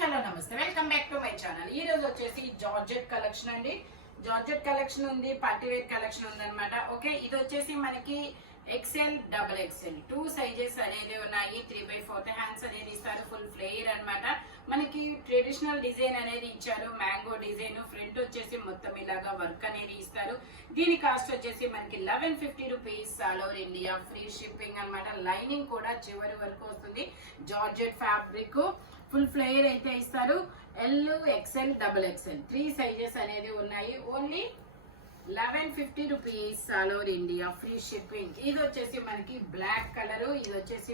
Hello నమస్తే, welcome back to my channel. ఈ రోజు వచ్చేసి జార్జెట్ కలెక్షన్ అండి. జార్జెట్ కలెక్షన్ ఉంది, పార్టీ వేర్ కలెక్షన్ ఉంది అనమాట. ఓకే, ఇది వచ్చేసి మనకి ఎక్సెల్, డబుల్ ఎక్సెల్ 2 సైజెస్ అనేది ఉన్నాయి. 3/4 హ్యాండ్స్ అనేది ఇస్తారు, ఫుల్ ఫ్లేయర్ అన్నమాట. మనకి ట్రెడిషనల్ డిజైన్ అనేది ఇచ్చారు, మ్యాంగో డిజైన్. ఫ్రంట్ వచ్చేసి మొత్తం ఇలాగా వర్క్ అనేది ఇస్తారు. దీని కాస్ట్ వచ్చేసి మనకి 1150 rupees, all over India free shipping అన్నమాట. లైనింగ్ కూడా చివరి వరకు వస్తుంది. జార్జెట్ ఫ్యాబ్రిక్ ఫుల్ ఫ్లేయర్ అయితే ఇస్తారు. L, XL, double XL 3 sizes అనేది ఉన్నాయి. Only 1150 rupees, all over India free shipping. ఇది వచ్చేసి మనకి బ్లాక్ కలర్. ఇది వచ్చేసి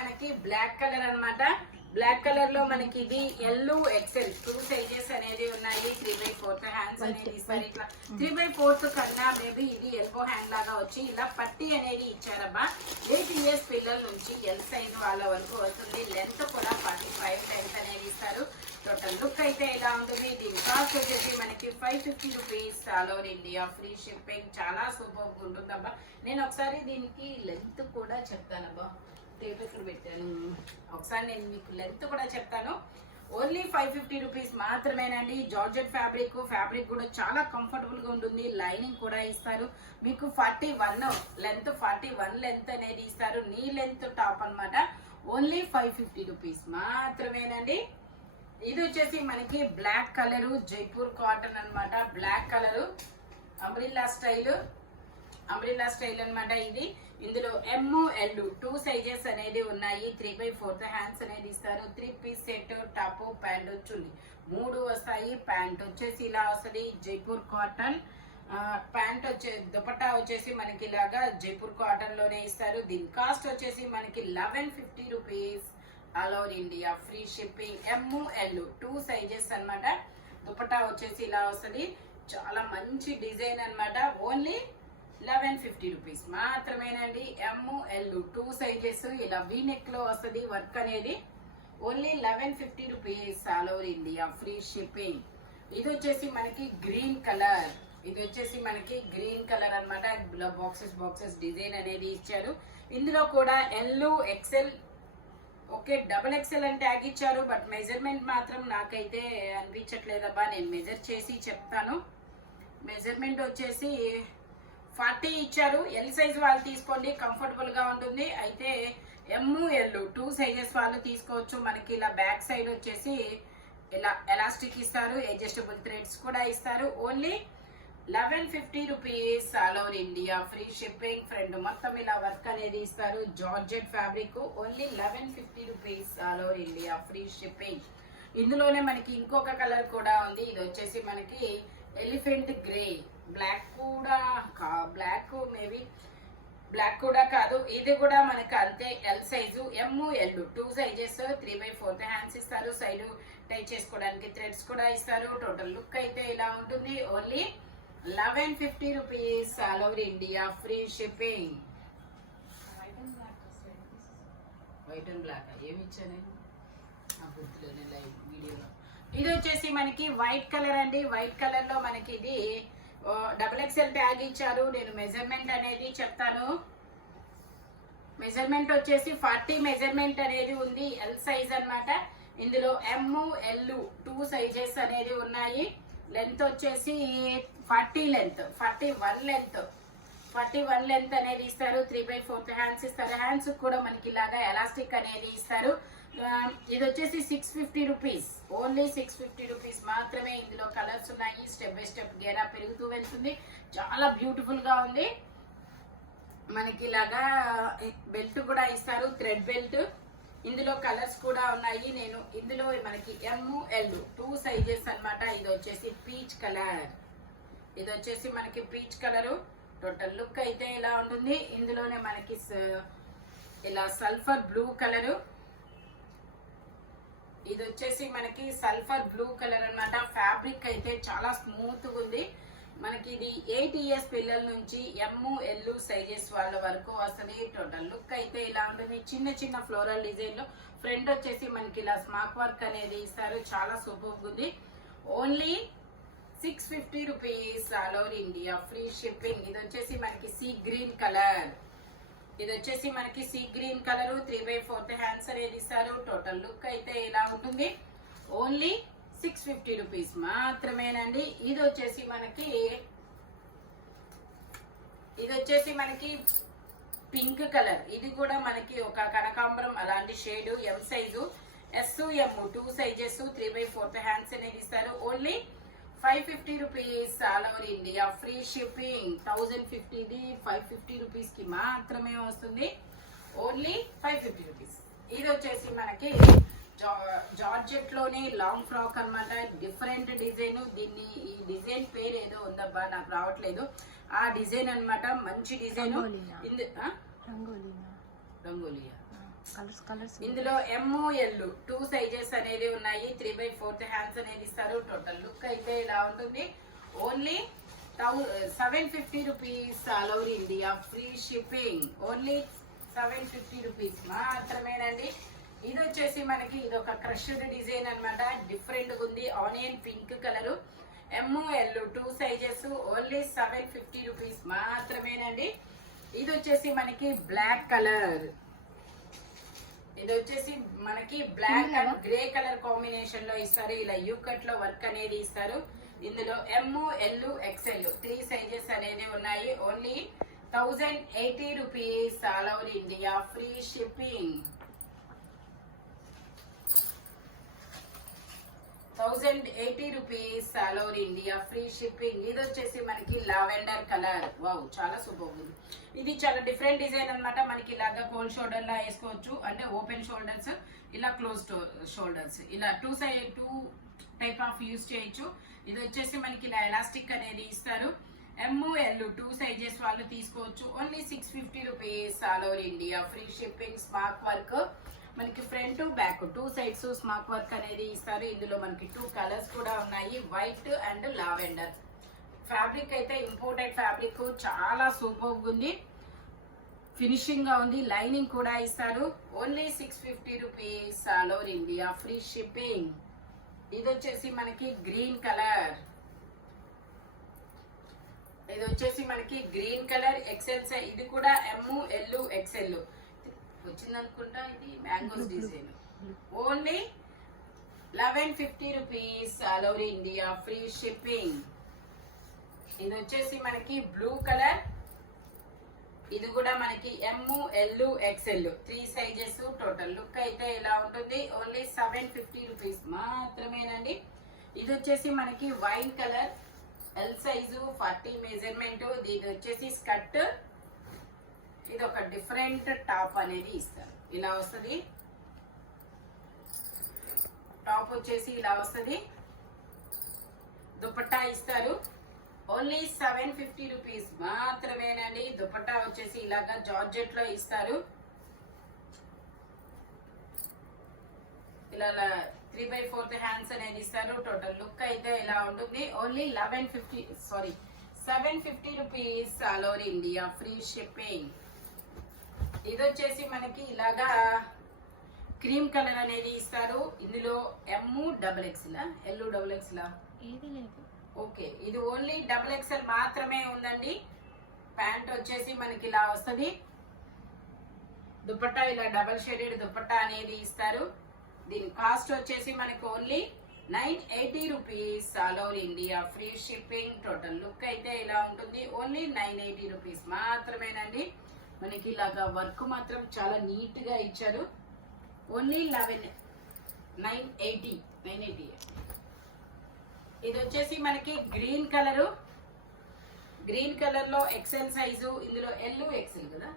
మనకి బ్లాక్ కలర్ అన్నమాట. బ్లాక్ కలర్ లో మనకి ఇది ఎల్, ఎక్సెల్ 2 సైజెస్ అనేది ఉన్నాయి. 3/4 హ్యాండ్స్ అనేది ఇస్తారు. ఇట్లా 3/4 కన్నా మేబీ ఇది ఎల్బో హ్యాండ్ లాగా వచ్చి ఇలా పట్టి అనేది ఇచ్చారబ్బా. 8 years పిల్లల నుంచి ఎల్ సైజ్ వాళ్ళ వరకు వస్తుంది. లెంత్ కూడా 45 లెంత్ అనేది ఇస్తారు. టోటల్ లుక్ అయితే ఇలా ఉంటుంది. దీని కాస్ట్ వచ్చేసి మనకి 550 rupees, all over India free shipping. చాలా సూపర్ ఉంటుందబ్బా. నేను ఒకసారి దీనికి లెంత్ కూడా చెప్తానబ్బా. టేప్ ఇక్కడ పెట్టాను, ఒకసారి నేను మీకు లెంత్ కూడా చెప్తాను. ఓన్లీ 550 రూపీస్ మాత్రమేనండి. జార్జెట్ ఫ్యాబ్రిక్ కూడా చాలా కంఫర్టబుల్ గా ఉంటుంది. లైనింగ్ కూడా ఇస్తారు. మీకు 41 లెంత్ అనేది ఇస్తారు. నీ లెంత్ టాప్ అన్నమాట. ఓన్లీ 550 రూపీస్ మాత్రమేనండి. ఇది వచ్చేసి మనకి బ్లాక్ కలర్, జైపూర్ కాటన్ అన్నమాట. బ్లాక్ కలర్ అంబ్రిల్లా స్టైల్ అన్నమాట. ఇది ఇందులో ఎమ్, ఎల్ 2 సైజెస్ అనేది ఉన్నాయి. 3/4 హ్యాండ్స్ అనేది ఇస్తారు. 3 పీస్ సెట్, టాప్, ప్యాంట్, చున్నీ 3 వస్తాయి. ప్యాంట్ వచ్చేసి ఇలా వస్తుంది, జైపూర్ కాటన్. ప్యాంట్ దుపట్టా వచ్చేసి మనకి ఇలాగా జైపూర్ కాటన్ లోనే ఇస్తారు. దీని కాస్ట్ వచ్చేసి మనకి 1150 rupees, all over India free shipping. M, L 2 sizes అన్నమాట. దుపట్టా వచ్చేసి ఇలా వస్తుంది. చాలా మంచి డిజైన్ అన్నమాట. ఓన్లీ 1150 రూపీస్ మాత్రమేనండి. ఎమ్, ఎల్ 2 సైజెస్ ఇలా వీ నెక్ లో వస్తుంది వర్క్ అనేది. Only 1150 rupees, all over India free shipping. ఇది వచ్చేసి మనకి గ్రీన్ కలర్. అన్నమాట. బాక్సెస్ డిజైన్ అనేది ఇచ్చారు. ఇందులో కూడా L, XL, okay double XL అని ట్యాగ్ ఇచ్చారు. బట్ మెజర్మెంట్ మాత్రం నాకైతే అనిపించట్లేదబ్బా. నేను మెజర్ చేసి చెప్తాను. మెజర్మెంట్ వచ్చేసి 40 ఇచ్చారు. ఎల్ సైజ్ వాళ్ళు తీసుకోండి, కంఫర్టబుల్ గా ఉంటుంది. అయితే ఎమ్, ఎల్ 2 సైజెస్ వాళ్ళు తీసుకోవచ్చు. మనకి ఇలా బ్యాక్ సైడ్ వచ్చేసి ఇలా ఎలాస్టిక్ ఇస్తారు. అడ్జస్టబుల్ థ్రెడ్స్ కూడా ఇస్తారు. Only 1150 rupees, all over India free shipping. Front మొత్తం ఇలా వర్క్ అనేది ఇస్తారు. Georgette fabric. Only 1150 rupees, all over India free shipping. ఇందులోనే మనకి ఇంకొక కలర్ కూడా ఉంది. ఇది వచ్చేసి మనకి ఎలిఫెంట్ గ్రే. బ్లాక్ కూడా కాదు, ఇది కూడా మనకి అంతే. L size, M, L 2 sizes. 3/4 hands ఇస్తారు. సైడ్ టై చేసుకోవడానికి థ్రెడ్స్ కూడా ఇస్తారు. టోటల్ లుక్ అయితే ఇలా ఉంటుంది. Only 1150 rupees, all over India free shipping. White and black ఏమి ఇచ్చాను వీడియోలో. ఇది వచ్చేసి మనకి వైట్ కలర్ అండి. వైట్ కలర్ లో మనకి ఇది డబుల్ ఎక్సెల్ ట్యాగ్ ఇచ్చారు. నేను మెజర్మెంట్ అనేది చెప్తాను. మెజర్మెంట్ వచ్చేసి 40 మెజర్మెంట్ అనేది ఉంది. ఎల్ సైజ్ అన్నమాట. ఇందులో ఎమ్, ఎల్ 2 సైజెస్ అనేది ఉన్నాయి. లెంత్ వచ్చేసి 41 లెంత్ అనేది ఇస్తారు. 3/4 హ్యాండ్స్ ఇస్తారు. హ్యాండ్స్ కూడా మనకి ఇలాగా ఎలాస్టిక్ అనేది ఇస్తారు. ఇది వచ్చేసి 650 రూపీస్. ఓన్లీ 650 రూపీస్ మాత్రమే. ఇందులో కలర్స్ ఉన్నాయి. స్టెప్ బై స్టెప్ గేరా పెరుగుతూ వెళ్తుంది. చాలా బ్యూటిఫుల్ గా ఉంది. మనకి ఇలాగా బెల్ట్ కూడా ఇస్తారు, థ్రెడ్ బెల్ట్. ఇందులో కలర్స్ కూడా ఉన్నాయి. నేను ఇందులో మనకి ఎమ్, ఎల్ 2 సైజెస్ అన్నమాట. ఇది వచ్చేసి పీచ్ కలరు. టోటల్ లుక్ అయితే ఇలా ఉంటుంది. ఇందులోనే మనకి ఇలా సల్ఫర్ బ్లూ కలరు. ఇది వచ్చేసి మనకి సల్ఫర్ బ్లూ కలర్ అన్నమాట. ఫ్యాబ్రిక్ అయితే చాలా స్మూత్ గా ఉంది. మనకి ఇది 8 years పిల్లల నుంచి ఎమ్, ఎల్ సైజెస్ వాళ్ళ వరకు వస్తుంది. టోటల్ లుక్ అయితే ఇలా ఉంటుంది. చిన్న చిన్న ఫ్లోరల్ డిజైన్ లో ఫ్రంట్ వచ్చేసి మనకి ఇలా స్మాక్ వర్క్ అనేది ఇస్తారు. చాలా సూపర్ ఉంది. Only 650 rupees, all over India free shipping. ఇది వచ్చేసి మనకి సీ గ్రీన్ కలర్. ఇది వచ్చేసి మనకి సీ గ్రీన్ కలర్ 3/4 హ్యాండ్స్ అనేది ఇస్తారు. టోటల్ లుక్ అయితే ఇలా ఉంటుంది. ఓన్లీ 650 రూపీస్ మాత్రమేనండి. ఇది వచ్చేసి మనకి పింక్ కలర్. ఇది కూడా మనకి ఒక కనకాంబరం అలాంటి shade. M size, S M 2 sizes, 3/4 hands అనేది ఇస్తారు. Only 550 rupees all over India. Free shipping. 1050ది 550 రూపీస్ కి మాత్రమే వస్తుంది. Only 550 rupees. ఇది వచ్చేసి మనకి జార్జెట్ లోనే లాంగ్ ఫ్రాక్ అన్నమాట. Different design. ఈ డిజైన్ పేరు ఏదో ఉందబ్బా, నాకు రావట్లేదు. ఆ డిజైన్ అన్నమాట. మంచి డిజైన్. రంగోలియా. ఇందులో ML 2 సైజెస్ అనేది ఉన్నాయి. 3/4 హ్యాండ్స్ అనేది ఇస్తారు. టోటల్ లుక్ అయితే ఇలా ఉంటుంది. Only 750 rupees all over India. Free shipping. Only 750 rupees మాత్రమేనండి. ఇది వచ్చేసి మనకి ఇది ఒక క్రష్డ్ డిజైన్ అన్నమాట. డిఫరెంట్ గా ఉంది. Onion pink colour. ML 2 sizes. Only 750 rupees మాత్రమేనండి. ఇది వచ్చేసి మనకి బ్లాక్ కలర్. ఇది వచ్చేసి మనకి black and grey colour combination లో ఇస్తారు. ఇలా యూ కట్ లో వర్క్ అనేది ఇస్తారు. ఇందులో ML XL 3 సైజెస్ అనేది ఉన్నాయి. Only 1080 rupees all over India. Free shipping. 1080 rupees all over India. Free shipping. ఇది వచ్చేసి మనకి లావెండర్ కలర్. వావ్, చాలా సూపర్ ఉంది. ఇది చాలా డిఫరెంట్ డిజైన్ అన్నమాట. మనకి ఇలాగా కోల్డ్ షోల్డర్ లా వేసుకోవచ్చు. అంటే ఓపెన్ షోల్డర్స్, ఇలా క్లోజ్ షోల్డర్స్, ఇలా టూ టైప్ ఆఫ్ యూస్ చేయొచ్చు. ఇది వచ్చేసి మనకి ఇలా ఎలాస్టిక్ అనేది ఇస్తారు. ML 2 సైజెస్ వాళ్ళు తీసుకోవచ్చు. Only 650 rupees all over India. Free shipping. Smart work. మనకి front back 2 sides smart work అనేది ఇస్తారు. ఇందులో మనకి 2 కలర్స్ కూడా ఉన్నాయి. White and lavender. ఫ్యాబ్రిక్ అయితే ఇంపోర్టెడ్ ఫ్యాబ్రిక్. చాలా సూపర్ ఉంది. ఫినిషింగ్ గా ఉంది. లైనింగ్ కూడా ఇస్తారు. Only 650 rupees all over India. Free shipping. ఇది వచ్చేసి మనకి గ్రీన్ కలర్. ఇది వచ్చేసి మనకి గ్రీన్ కలర్ ఎక్సెల్ సైజ్. ఇది కూడా ML XL వచ్చింది అనుకుంటా. ఇది mangoes design. Only 1150 rupees all over India. Free shipping. ఇది వచ్చేసి మనకి బ్లూ కలర్. ఇది కూడా మనకి ML XL 3 sizes. Total look అయితే ఇలా ఉంటుంది. ఓన్లీ 750 రూపీస్ మాత్రమేనండి. ఇది వచ్చేసి మనకి wine colour. L size 40 measurement. ఇది వచ్చేసి స్కర్ట్. ఇది ఒక డిఫరెంట్ టాప్ అనేది ఇస్తారు. ఇలా వస్తుంది. టాప్ వచ్చేసి ఇలా వస్తుంది. దుపట్టా ఇస్తారు. ఓన్లీ 750 రూపీస్ మాత్రమేనండి. దుపట్టా వచ్చేసి ఇలాగా జార్జెట్ లో ఇస్తారు. ఇలా 3/4 హ్యాండ్స్ అనేది ఇస్తారు. టోటల్ లుక్ అయితే ఇలా ఉంటుంది. Only 750 rupees all over India. Free shipping. ఇది వచ్చేసి మనకి ఇలాగా క్రీమ్ కలర్ అనేది ఇస్తారు. ఇందులో MXXL LXXL ఏది లేదు. ఓకే, ఇది ఓన్లీ XXL మాత్రమే ఉందండి. ప్యాంట్ వచ్చేసి మనకి ఇలా వస్తుంది. దుపట్టా ఇలా డబల్ షేడెడ్ దుపట్టా అనేది ఇస్తారు. దీని కాస్ట్ వచ్చేసి మనకి only 980 rupees all over India. Free shipping. Total look అయితే ఇలా ఉంటుంది. ఓన్లీ 980 రూపీస్ మాత్రమేనండి. మనకి ఇలాగా వర్క్ మాత్రం చాలా నీట్ గా ఇచ్చారు. ఓన్లీ 980. ఇది వచ్చేసి మనకి గ్రీన్ కలర్. గ్రీన్ కలర్ లో XL సైజు. ఇందులో LXL కదా.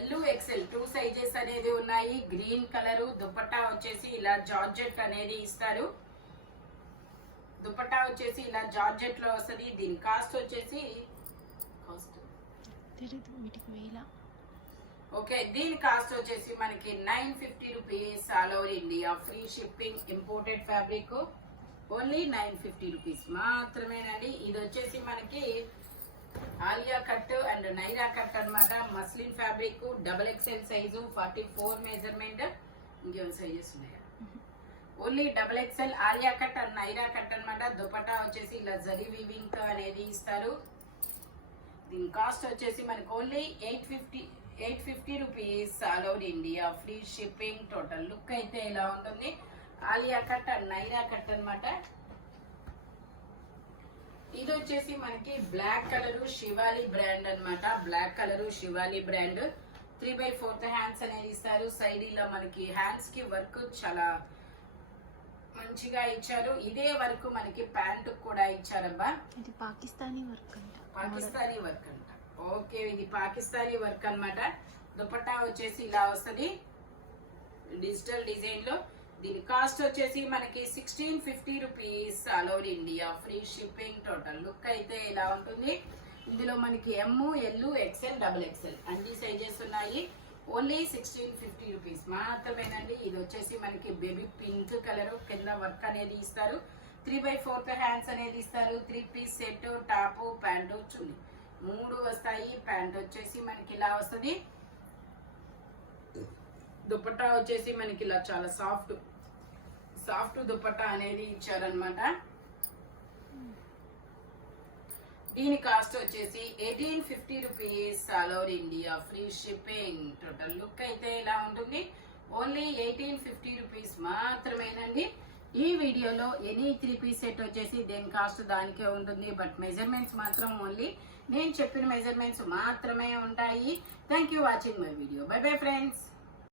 LXL 2 సైజెస్ అనేది ఉన్నాయి. Green colour. దుపట్టా వచ్చేసి ఇలా జార్జెట్ అనేది ఇస్తారు. దుపట్టా వచ్చేసి ఇలా జార్జెట్ లో వస్తుంది. దీని కాస్ట్ వచ్చేసి ఓకే, దీని కాస్ట్ వచ్చేసి మనకి 950 rupees all over India. Free shipping. Imported fabric. Only 950 rupees మాత్రమేనండి. ఇది వచ్చేసి మనకి Alia cut and Naira cut అన్నమాట. Muslin fabric. XXL size 44 measurement. ఇంకేమైనా సైజెస్ ఉన్నాయా? Only XXL Alia cut and Naira cut అన్నమాట. దుపట్టా వచ్చేసి ఇలా జరీ వీవింగ్ అనేది ఇస్తారు. దీని కాస్ట్ వచ్చేసి మనకు only 850 rupees all over India, free shipping. Total look అయితే ఇలా ఉంటుంది. Alia cut and Naira cut అన్నమాట. ఇది వచ్చేసి మనకి బ్లాక్ కలర్ శివాలి బ్రాండ్ అన్నమాట. Black colour Shivali brand 3/4 hands అనేది ఇస్తారు. సైడ్ ఇలా మనకి హ్యాండ్స్ కి వర్క్ చాలా మంచిగా ఇచ్చారు. ఇదే వర్క్ మనకి ప్యాంట్ కూడా ఇచ్చారబ్బా. ఇది పాకిస్తానీ వర్క్ అంట. పాకిస్తానీ వర్క్ అంట. ఓకే, ఇది పాకిస్తానీ వర్క్ అన్నమాట. దుపట్టా వచ్చేసి ఇలా వస్తుంది డిజిటల్ డిజైన్ లో. దీని కాస్ట్ వచ్చేసి మనకి 1650 rupees all over India, free shipping. Total look అయితే ఇలా ఉంటుంది. ఇందులో మనకి ఎమ్, ఎల్, ఎక్స్ఎల్, XXL అన్ని సైజెస్ ఉన్నాయి. ఓన్లీ 1650 రూపీస్ మాత్రమేనండి. ఇది వచ్చేసి మనకి బేబీ పింక్ కలర్, కింద వర్క్ అనేది ఇస్తారు. 3/4 హ్యాండ్స్ అనేది ఇస్తారు. 3 పీస్ సెట్, టాప్, ప్యాంటు, చున్నీ 3 వస్తాయి. ప్యాంట్ వచ్చేసి మనకి ఇలా వస్తుంది. దుపట్టా వచ్చేసి మనకి ఇలా చాలా సాఫ్ట్ దుపట్టా అనేది ఇచ్చారనమాట. దీని కాస్ట్ వచ్చేసి 1850 rupees all over India, free shipping. Total look అయితే ఇలా ఉంటుంది. ఓన్లీ 1850 రూపీస్ మాత్రమేనండి. ఈ వీడియోలో ఎనీ 3 పీస్ సెట్ వచ్చేసి దేని కాస్ట్ దానికే ఉంటుంది. బట్ మెజర్మెంట్స్ మాత్రం ఓన్లీ నేను చెప్పిన మెజర్మెంట్స్ మాత్రమే ఉంటాయి. Thank you watching my video. By bye friends.